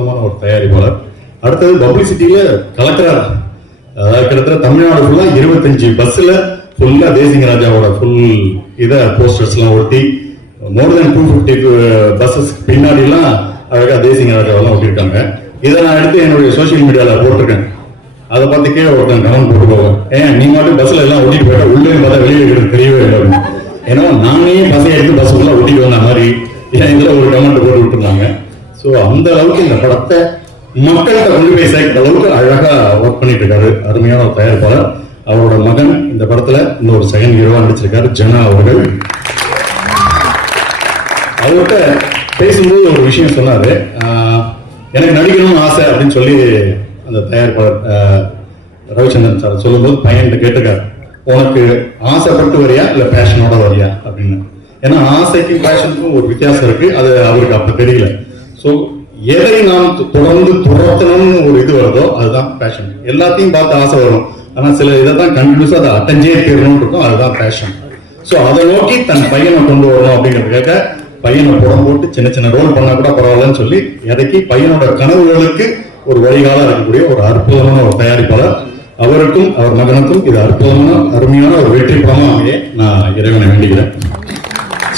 அற்புதமான ஒரு தயாரிப்பாளர். அடுத்தது பப்ளிசிட்டியில கலக்கிறார். அதாவது கிட்டத்தட்ட தமிழ்நாடு ஃபுல்லா 25 பஸ்ல ஃபுல்லா தேசிங்கராஜாவோட ஃபுல் போஸ்டர்ஸ் எல்லாம் ஒட்டி மோர் தென் 250 பஸ்ஸஸ் பின்னாடி எல்லாம் அழகா தேசிங்கராஜாவெல்லாம் ஒட்டிருக்காங்க. இதை நான் எடுத்து என்னுடைய சோசியல் மீடியால போட்டிருக்கேன். அதை பார்த்து கீழே ஒருத்தன் கமெண்ட் போட்டு போவேன், ஏன் நீ மட்டும் பஸ்ல எல்லாம் ஒட்டிட்டு போயிட்ட, உள்ளே பார்த்தா வெளியே இருக்கிறது தெரியவே இல்லை. ஏன்னா நானே பஸ்ஸை எடுத்து பஸ் ஃபுல்லா ஒட்டிட்டு வந்த மாதிரி இதுல ஒரு கமெண்ட் போட்டு விட்டுருந்தாங்க. ஸோ அந்த அளவுக்கு இந்த படத்தை மக்கள்கிட்ட கொண்டு போய் சேர்க்கிற அளவுக்கு அழகா ஒர்க் பண்ணிட்டு இருக்காரு. அருமையான ஒரு தயாரிப்பாளர். அவரோட மகன் இந்த படத்துல இன்னொரு செகண்ட் ஹீரோவா நடிச்சிருக்காரு, ஜனா அவர்கள். அவர்கிட்ட பேசும்போது ஒரு விஷயம் சொன்னாரு, எனக்கு நடிக்கணும்னு ஆசை அப்படின்னு சொல்லி அந்த தயாரிப்பாளர் ரவிச்சந்திரன் சார் சொல்லும்போது பையன்கிட்ட கேட்டிருக்காரு, உனக்கு ஆசைப்பட்டு வரியா இல்ல பேஷனோட வரியா அப்படின்னு. ஏன்னா ஆசைக்கும் பேஷனுக்கும் ஒரு வித்தியாசம் இருக்கு. அது அவருக்கு அப்ப தெரியல. ஸோ எதை நாம் தொடர்ந்து துரத்தணும்னு ஒரு இது வருதோ அதுதான் பேஷன். எல்லாத்தையும் பார்த்து ஆசை வரும், ஆனா சில இதை தான் கண்டினியூஸா அதை அட்டஞ்சே தீரணும்னு இருக்கும், அதுதான் பேஷன். ஸோ அதை நோக்கி தன் பையனை கொண்டு வரணும் அப்படிங்கிறதுக்காக பையனை புறம் போட்டு சின்ன சின்ன ரோல் பண்ணா கூட பரவாயில்லன்னு சொல்லி இறக்கி பையனோட கனவுகளுக்கு ஒரு வழிகாலம் இருக்கக்கூடிய ஒரு அற்புதமான ஒரு தயாரிப்பாளர். அவருக்கும் அவர் மகனுக்கும் இது அற்புதமான அருமையான ஒரு வெற்றி படமாக நான் இறைவனை வேண்டுகிறேன்.